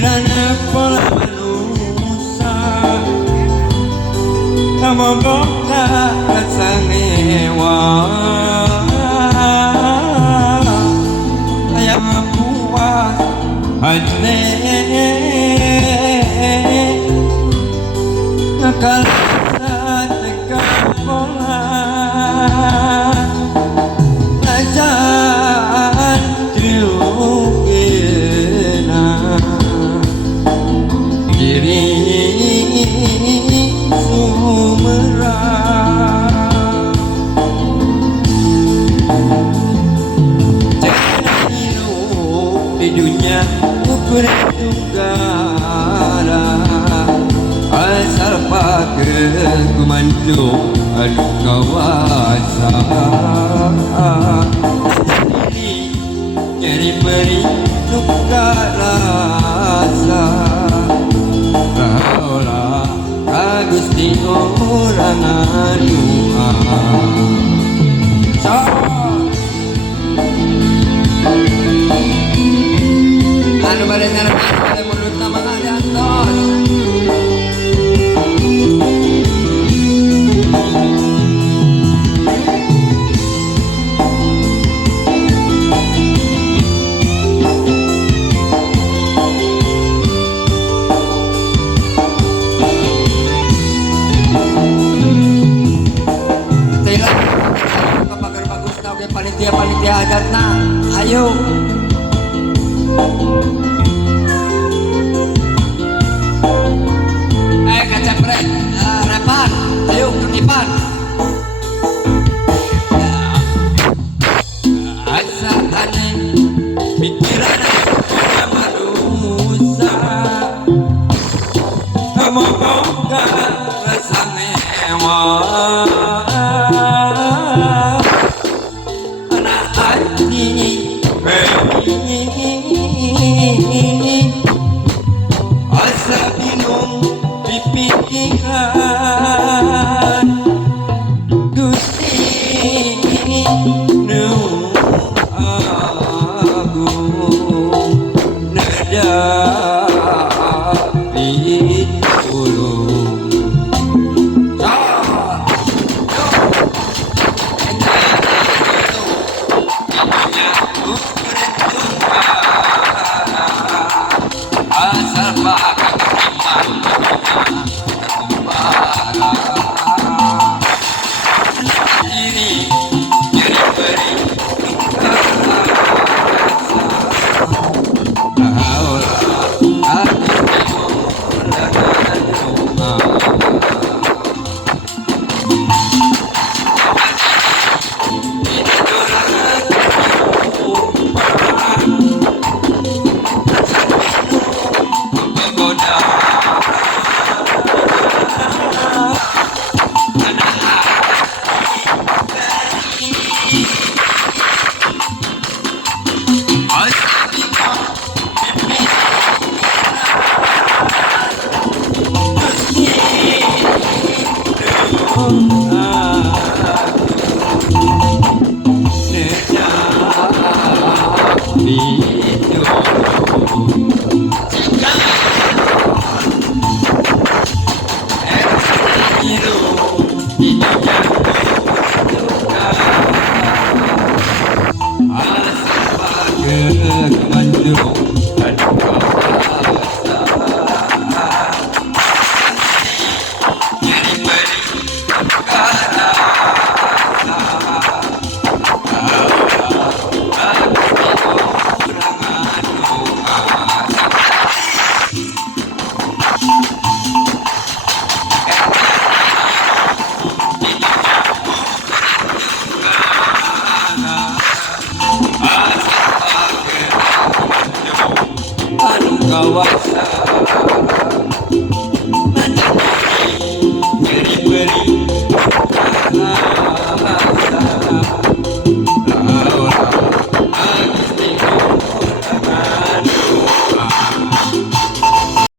pikiran pola manusia kamoga rasa ngewa ayam puas hati kekalasan tekan pola ajaan triukina diri sumerang jangan hidup di dunia ukur tunggara asal pakai kumandu adu kawasa sendiri nyari beri nuka rasa bahaulah kagusti orang anu anu badan nyarap pada mulut nama ngadiantos panitia adatna ayo kacepret repan ayo kenipan asa aneh pikiran manusia kamoga rasa mewah asa bingung pipikiran Gusti nu agung nadapi ulung asal pakai iman terkumpara diri jadi beri kawasan